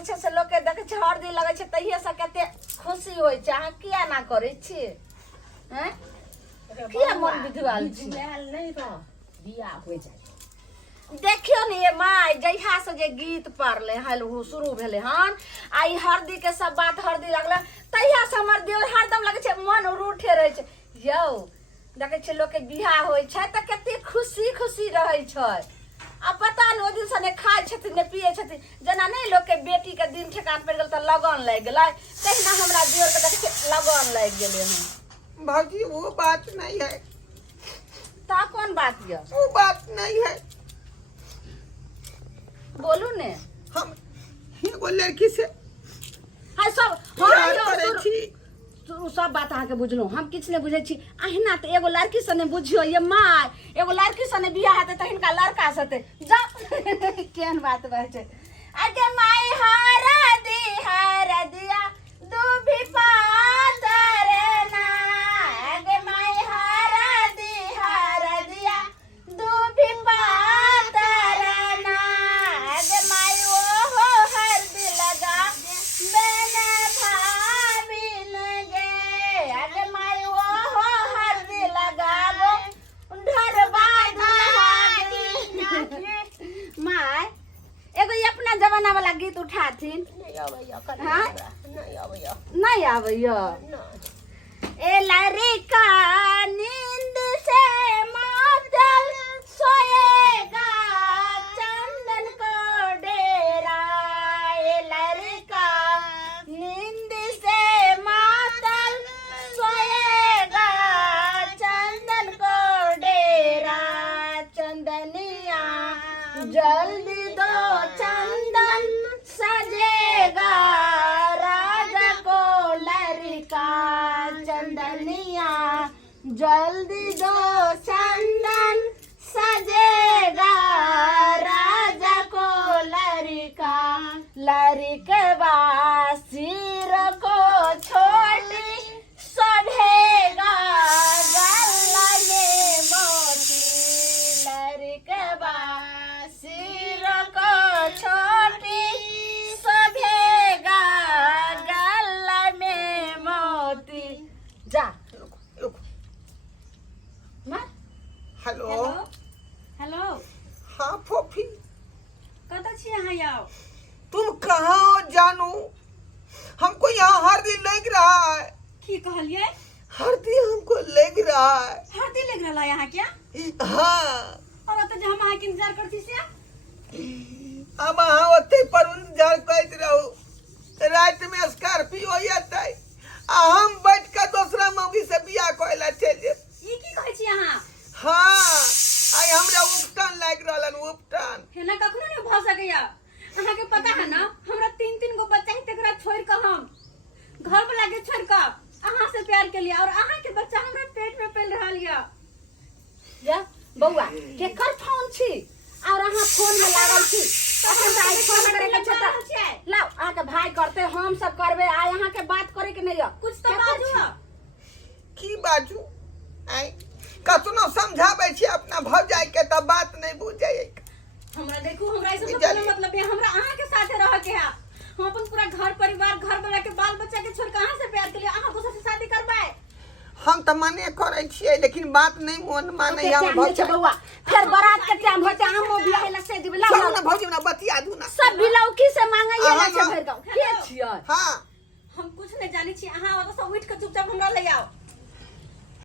जे छै से लोग के देखे छै हरदी लगे छै तहिए से कते खुशी होय छै अहाँ किया ना करे छी हैं किया मन विधवाल छी नहीं रह बियाह हो जाए देखियो ने ये माय जहिया से जे गीत पढ़ले हल शुरू भेले हन आई हरदी के सब बात हरदी लगले तहिया से हमर देवर हरदम लगे छै मन रूठे रहे छै यौ देखे छै लोग के बियाह होय छै त कते खुशी खुशी रहे छै आ पता न ओ दिन से ने खाय छथिन ने पिए छथिन जना नहीं लोग के बेटी के दिन ठेकान पड़ गेल त लगन लाग गेलै तहिना हमरा देवर के देखे छै लगन लाग गेले हन भाजी वो बात नहीं है ता कौन बात ये वो बात नहीं है बोलू ने हम एगो लड़की से हाय सब प्यार हां करे छी तू सब बात अहाँ के बुझलो हम किछ ने बुझे छी अहिना त एगो लड़की से ने बुझियो ये माय एगो लड़की से ने बियाह हेते त हिनका लड़का सते जा केहन बात बा छै अगे माय हरा दिया दूभी पातर ना अगे माय हरा दिया दूभी पातर ना अगे माय ओ हो हल्दी लगा बेना भाबिन गे अगे माय ओ हो हल्दी लगाबो ढरबा माय एगो ये अपना जमाना वाला गीत उठाथिन नहीं आवे हाँ? नहीं आवे नहीं आबैया ए लड़का नींद से मातल सोएगा चंदन को डेरा ए लड़का नींद से मातल सोएगा चंदन को डेरा चंदनिया जल्दी दो चंदन सजेगा राजा को लड़का चंदनिया जल्दी दो चंदन सजेगा राजा को लड़का सिर को छोटी सधेगा गला में मोती लड़का सिर को छोटी सधेगा गला में मोती जा मां हेलो हेलो हाँ फोफी कत छी अहाँ आउ तुम कहाँ हो जानू हमको यहाँ हरदी लग रहा है की कहलिए हरदी हमको लग रहा है हरदी लग रहा यहाँ क्या हाँ और तो जो हम अहाँ के इंतजार करती से अब हाँ ओते पर इंतजार करते रहो रात में स्कॉर्पियो आता है हम बैठ कर दूसरा मौगी से बियाह कोइला चल ई की कहै छी अहाँ हाँ आई हमरा उपटान लाग रहलन उपटान हेना कखनो नहीं भ सकैया अहाँ के पता है ना हमरा तीन गो बच्चा है तकरा छोड़ के हम घर वाला के छोड़ के अहाँ से प्यार के लिया और अहाँ के बच्चा हमरा पेट में पल रहल या जा बौआ केकर फोन छी और अहाँ फोन में लागल छी अपन भाई फोन करे के छता लाओ अहाँ के भाई करते हम सब करबे आय अहाँ के बात करे के नहीं कुछ तो बाजू की बाजू आई कतनो समझाबै छी अपना भौजाई के त बात नहीं बुझै हमरा देखू हमरा ऐसे कोनो मतलब है हमरा अहाँ के साथे रह के है हम अपन पूरा घर परिवार घर वाला के बाल बच्चा के छोड़ के अहाँ से प्यार के लिए अहाँ दूसरे से शादी करबै हम त माने करै छियै लेकिन बात नहीं मन माने हम भौजाई बौआ फिर बारात के टाइम होते हम बियाह ला से दिबे ला ना भौजी ना बतिया दू ना सब बिलौकी से मांगैया ला छै भर गांव के छियै हां हम कुछ नहीं जानी छी अहाँ ओतऽ से उठ के चुपचाप हमरा ले आओ